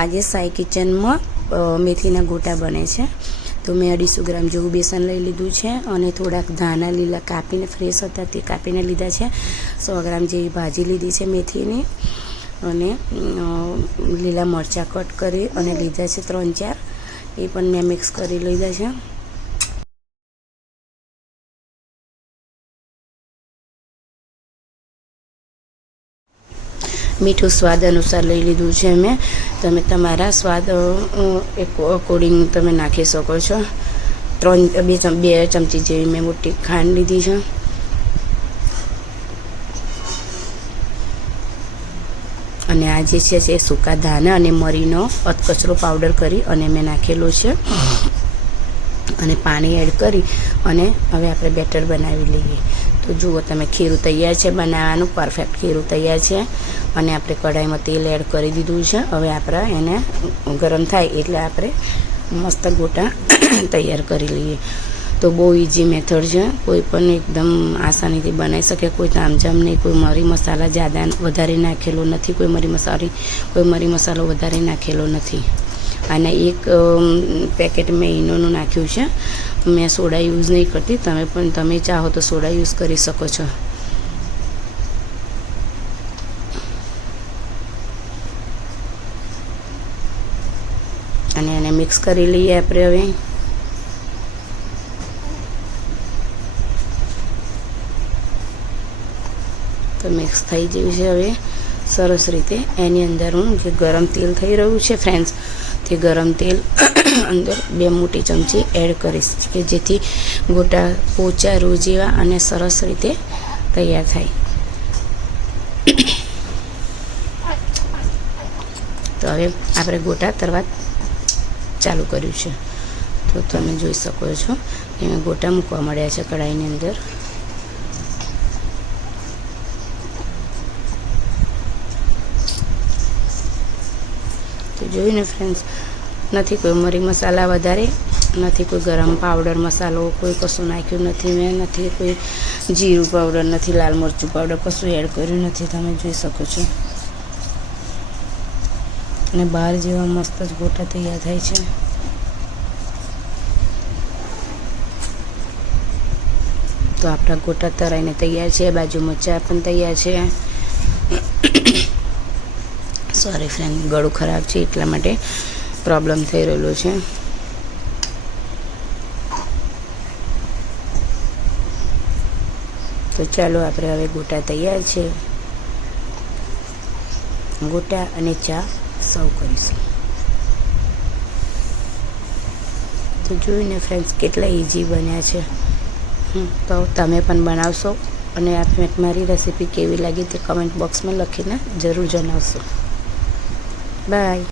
આજે સાઈ કિચનમાં મેથીના ગોટા બને છે. તો મેં 250 ગ્રામ જેવું બેસન લઈ લીધું છે અને થોડાક ધાણા લીલા કાપીને ફ્રેશ હતા તે કાપીને લીધા છે. 100 ગ્રામ જેવી ભાજી લીધી છે મેથીની અને લીલા મરચાં કટ કરી અને લીધા છે 3-4, એ પણ મેં મિક્સ કરી લીધા છે. મીઠું સ્વાદ અનુસાર લઈ લીધું છે મેં. તમે તમારા સ્વાદ અકોર્ડિંગ તમે નાખી શકો છો. 2 ચમચી જેવી મેં મોટી ખાંડ લીધી છે. અને આ જે છે એ સૂકા ધાણા અને મરીનો અધકચરો પાવડર કરી અને મેં નાખેલો છે. અને પાણી એડ કરી અને હવે આપણે બેટર બનાવી લઈએ. તો જુઓ તમે, ખીરું તૈયાર છે બનાવવાનું, પરફેક્ટ ખીરું તૈયાર છે. અને આપણે કઢાઈમાં તેલ એડ કરી દીધું છે. હવે આપણે એને ગરમ થાય એટલે આપણે મસ્ત ગોટા તૈયાર કરી લઈએ. તો બહુ ઇઝી મેથડ છે, કોઈ પણ એકદમ આસાનીથી બનાવી શકે. કોઈ તામઝામ નહીં, કોઈ મરી મસાલા વધારે નાખેલો નથી, કોઈ મરી મસાલો વધારે નાખેલો નથી. અને 1 પેકેટ મેં ઈનોનું નાખ્યું છે. મેં સોડા યુઝ નહીં કરતી, તમે ચાહો તો સોડા યુઝ કરી શકો છો. અને એને મિક્સ કરી લઈએ આપણે હવે. તો મિક્સ થઈ ગયું છે હવે સરસ રીતે. એની અંદર હું જે ગરમ તેલ થઈ રહ્યું છે ફ્રેન્ડ્સ, તે ગરમ તેલ અંદર 2 મોટી ચમચી એડ કરીશ કે જેથી ગોટા પોચા રૂ જેવા અને સરસ રીતે તૈયાર થાય. તો હવે આપણે ગોટા તરવા ચાલુ કર્યું છે. તો તમે જોઈ શકો છો કે મેં ગોટા મૂકવા મળ્યા છે કઢાઈની અંદર. તો જોયું ને ફ્રેન્ડ્સ, નથી કોઈ મરી મસાલા વધારે, નથી કોઈ ગરમ પાવડર મસાલો, કોઈ કશું નાખ્યું નથી મેં, નથી કોઈ જીરું પાવડર, નથી લાલ મરચું પાવડર, કશું એડ કર્યું નથી. તમે જોઈ શકો છો. અને બહાર જેવા મસ્ત જ ગોટા તૈયાર થાય છે. તો આપણા ગોટા તરાઈને તૈયાર છે. બાજુમાં ચા પણ તૈયાર છે. સોરી ફ્રેન્ડ, ગળું ખરાબ છે એટલા માટે પ્રોબ્લેમ થઈ રહેલો છે. તો ચાલો આપણે હવે ગોટા તૈયાર છે. ગોટા અને ચા સર્વ કરીશું. તો જોઈને ફ્રેન્ડ્સ કેટલા ઇઝી બન્યા છે. તો તમે પણ બનાવશો અને મારી રેસીપી કેવી લાગી તે કમેન્ટ બોક્સમાં લખીને જરૂર જણાવશો. બાય.